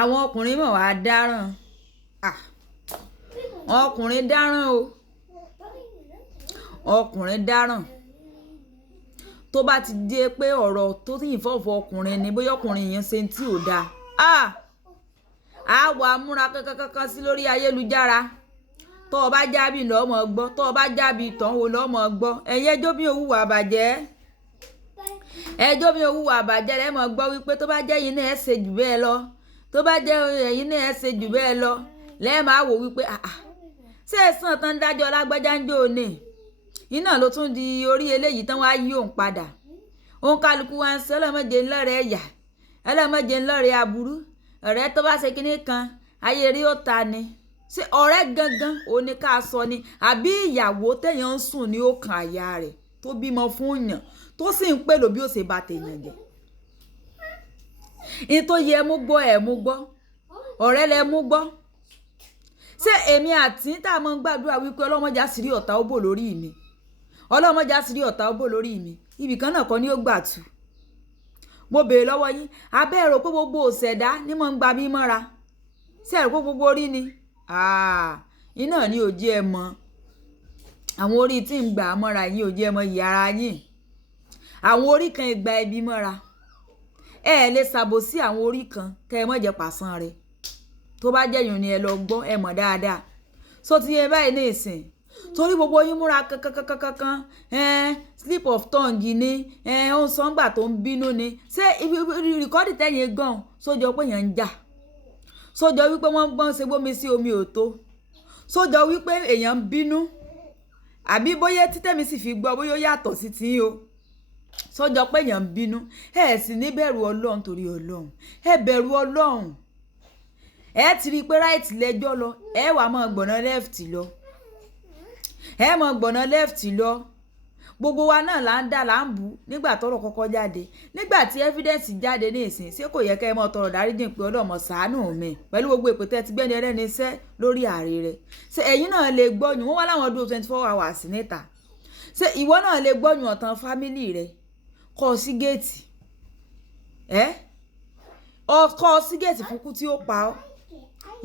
àwọn ọkùnrin mọ̀ wá dáràn ọkùnrin dáràn o ọkùnrin dáràn tó bá ti dé pé ọ̀rọ̀ tó ti ìfọ̀fọ̀ ọkùnrin ni bóyá ọkùnrin yẹn ṣe tí ò dáa á wà múra kankan sí lórí ayélujára tó o bá jábì lọ́mọ gbọ́ tó o bá jábì tán wo lọ́mọ gbọ́ ẹ̀yin ẹjọ́ bí òwú wà bàjẹ́ ẹjọ́ bí òwú wà bàjẹ́ lẹ́mọ gbọ́ wípé tó bá jẹ́ yín náà ẹ̀ ṣe jù bẹ́ẹ̀ lọ tó bá jẹ́ ẹ̀yin náà ẹ̀ ṣe jù bẹ́ẹ̀ lọ lẹ́ẹ̀mọ àwò wípé ṣé ẹ̀sán tán dájọ́ lágbájá ń jó ní iná ló tún di orí eléyìí tán wá yí òun padà òun kálukú wá ń sọ ọlọ́mọdé ńlọ́rẹ̀ ẹ̀yà ọlọ́mọdé ńlọ́rẹ̀ aburú ọ̀rẹ́ tó bá ṣe kinní kan ayé rí ó ta ni ṣé ọ̀rẹ́ gangan ò ní ká sọ ni àbí ìyàwó téèyàn ń sùn ní ọkàn àyà rẹ̀ tó bímọ fún yàn tó sì ń pèlò bí ó ṣe bá tèèyàn jẹ ní tó yẹ mú gbọ́ ẹ̀ mú gbọ́ ọ̀rẹ́ lẹ mú gbọ́ ṣé èmi àti tá a máa ń gbàdúrà wípé ọlọ́mọdé àṣírí ọ̀tá ó bò lórí mi ọlọ́mọdé àṣírí ọ̀tá ó bò lórí mi ibìkan náà kọ́ ni ó gbà tù mo béèrè lọ́wọ́ yín abẹ́ ẹ̀rọ pé gbogbo òṣèdá ní mọ̀ ń gba bí mọ́ra ṣé ẹ̀rọ pé gbogbo orí ni iná ní òjì ẹ mọ àwọn orí tí ń gbà mọ́ra yín òjì ẹ mọ ìyára yín àwọn orí kan ìgbà ẹbí mọ́ra ẹ lè ṣàbòsí àwọn orí kan kẹ ẹ mọ̀ jẹ́ pàṣán rẹ tó bá jẹ́ yùn ni ẹ lọ gbọ́ ẹ mọ̀ dáadáa so ti yẹ báyìí ní ìsìn torí gbogbo yín múra kankan slip of tongue ni ó ń sọ́ngbà tó ń bínú ni ṣé rìkọ́dì tẹ̀yìn gan sójọ pé èèyàn ń jà sójọ wípé wọ́n gbọ́n ṣe gbómi sí omi òtó sójọ wípé èèyàn ń bínú àbí bóyá títẹ̀mí sì fi gbọ́ bóyá ó yàtọ̀ sí tí o sójọ pé èèyàn ń bínú ẹ sì ní bẹ̀rù ọlọ́run torí ọlọ́run ẹ bẹ̀rù ọlọ́run ẹ ti rí i pé right lẹ́jọ́ lọ ẹ wàá máa gbọ̀nà left lọ ẹ mọ gbọ̀nà left lọ gbogbo wa náà là ń dà là ń bù nígbà tọ́rọ̀ kọ́kọ́ jáde nígbà tí evidence jáde ní ìsìn ṣé kò yẹ kẹ́ ẹ mọ tọrọ dáríjì pé ọlọ́mọ ṣàánú mi pẹ̀lú gbogbo èpè tẹ́ ti gbẹ́ni ẹlẹ́ni iṣẹ́ lórí ààrẹ rẹ̀ ṣé ẹ̀yin náà lè gbọ́yùn wọ́n wá láwọn dúró 24 hours níta ṣé ìwọ náà lè gbọ́yùn ọ̀tàn fámìlì rẹ̀ kọ́ sí géètì kọ́ sí géètì fúnkú tí ó pa ọ́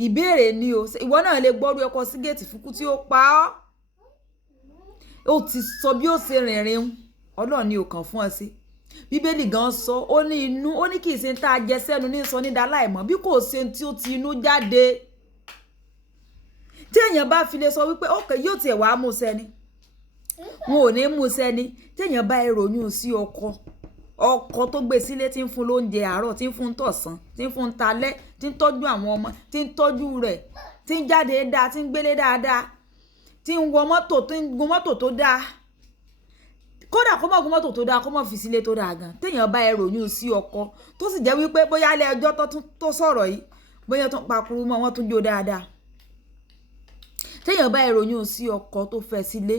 ìbéèrè ni o ìwọ náà lè gbọ́rú ẹkọ sí géètì fúnkú tí ó pa ọ́ ó ti sọ bí ó ṣe rìnrìn ọlọ́run ni ò kàn fún ọ sí bíbélì gan sọ ó ní inú ó ní kì í ṣe tá a jẹ sẹ́nu ní sọ ní dáláìmọ̀ bí kò ṣe tí ó ti inú jáde tí èèyàn bá fi lè sọ wípé ókè yóò tiẹ̀ wá mú sẹ́ni wọn ò ní mú sẹ́ni tí èèyàn bá ìròyìn sí ọkọ tó gbé sílé tí ń fún lóúnjẹ àárọ̀ tí ń fún tọ̀sán tí ń fún talẹ́ tí ń tọ́jú àwọn ọmọ tí ń tọ́jú rẹ̀ tí ń jáde dáa tí ń gbélé dáadáa tí ń wọ mọ́tò tí ń gun mọ́tò tó dáa kódà kó mọ̀ gun mọ́tò tó dáa kó mọ̀ fi sílé tó dáa gan téèyàn bá ìròyìn sí ọkọ tó sì jẹ́ wípé bóyá alẹ́ ọjọ́ tó sọ̀rọ̀ yìí bóyá tó pakuru mọ́ wọ́n tún jó dáadáa téèyàn bá ìròyìn sí ọkọ tó fẹ́ sílé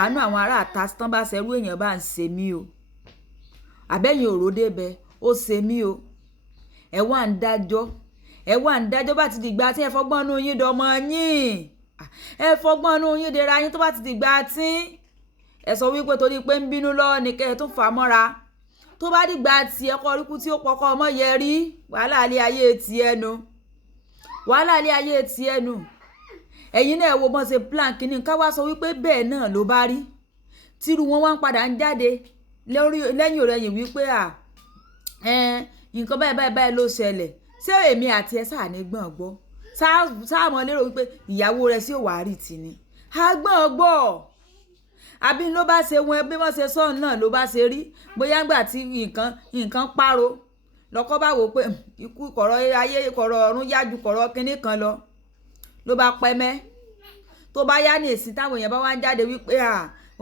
àánú àwọn ará àta tán bá ṣerú èèyàn bá ń ṣe mí o àbẹ́yìn òró débẹ̀ ó ṣe mí o ẹ wá ń dájọ́ bá ti dìgbà tí ẹ fọgbọ́n nú yín dọmọ yín ẹ fọgbọ́n nú yín dera yín tó bá ti dìgbà tí ẹ sọ wípé torí pé ń bínú lọ́wọ́ ni kẹ́ ẹ tún fà á mọ́ra tó bá dìgbà tí ẹ kọ́ oríkú tí ó pọkọ ọmọ yẹ rí wàhálà ilé ayé ti ẹnu ẹ̀yin náà wo bọ́n ṣe plan kínní ká wá sọ wípé bẹ́ẹ̀ náà ló bá rí tírú wọn wá ń padà ń jáde lẹ́yìn òrẹ́yìn wípé nǹkan báyìí ló ṣẹlẹ̀ ṣé èmi àti ẹ sáà ní gbọ̀n gbọ́ sáàmọ́ lérò wípé ìyàwó rẹ̀ sí òwà rí tì ní agbọ̀n gbọ́ àbí ló bá ṣe wọn bí wọ́n ṣe sọ́ọ̀n náà ló bá ṣe rí bóyá ńgbà tí nǹkan páro lọ́kọ́ bá wò pé ikú kọ̀rọ̀ ayé kọ̀rọ̀ ọ̀run yájú kọ̀rọ̀ kinní kan ló bá pẹ́ mẹ́ tó bá yá ní èsì táwọn èèyàn bá wá ń jáde wípé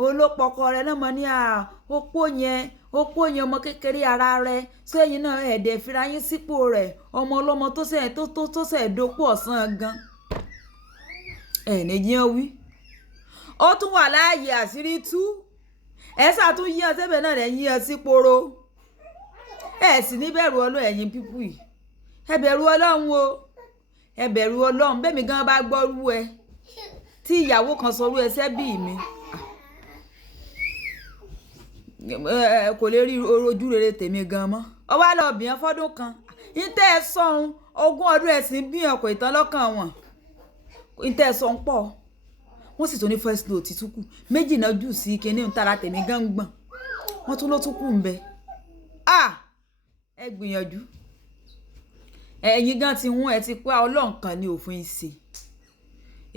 olópọkọ rẹ náà mọ ní opó yẹn ọmọ kékeré ara rẹ sẹ́yìn náà ẹ̀dẹ̀ fira yín sípò rẹ̀ ọmọ ọlọ́mọ tó sẹ̀ dópò ọ̀sán gan ẹ̀ẹ́nìyàn wí ó tún wà láàyè àṣírí tú ẹ ṣàtún yí ọsẹ́bẹ̀ náà lẹ́yìn yín sí poro ẹ sì ní bẹ̀rù ọlọ́ ẹ̀yin pípù yìí ẹ bẹ̀rù ọlọ́run o ẹ bẹ̀rù ọlọ́run bẹ́ẹ̀ mi gan bá gbọ́rú ẹ tí ìyàwó kan sọrú ẹsẹ́ bí mi kò lè rí ojú rere tèmi gan mọ́ ọ wá lọ bìyàn fọ́dún kan ìtẹ́ ẹ sọ̀hún ogún ọdún ẹ̀sìn bí ọkọ̀ ìtàn lọ́kàn wọn ìtẹ́ ẹ sọ̀hún pọ̀ wọ́n sì tún ní first note tún kù méjì náà jù sí kinní ń tara tèmi gángbọ̀n wọ́n tún ló tún kù ń bẹ ẹ gbìyànjú ẹ̀yin gan ti wọ́n ẹ ti pé ọlọ́nkan ní òfin ṣe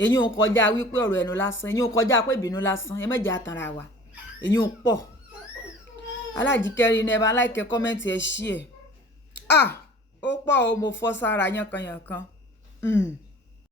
èyí ò kọjá wípé ọ̀rọ̀ ẹnu lásán èyí ò kọjá pé ìbínú lásán ẹ mẹ́jẹ̀ àtàrà wa èyí ò pọ̀ alájíkẹ́rin ní ẹ bá láìkẹ́ kọ́mẹ́ǹtì ẹ ṣí ẹ̀ ó pọ̀ o mo fọ́ sára yánkanyànkan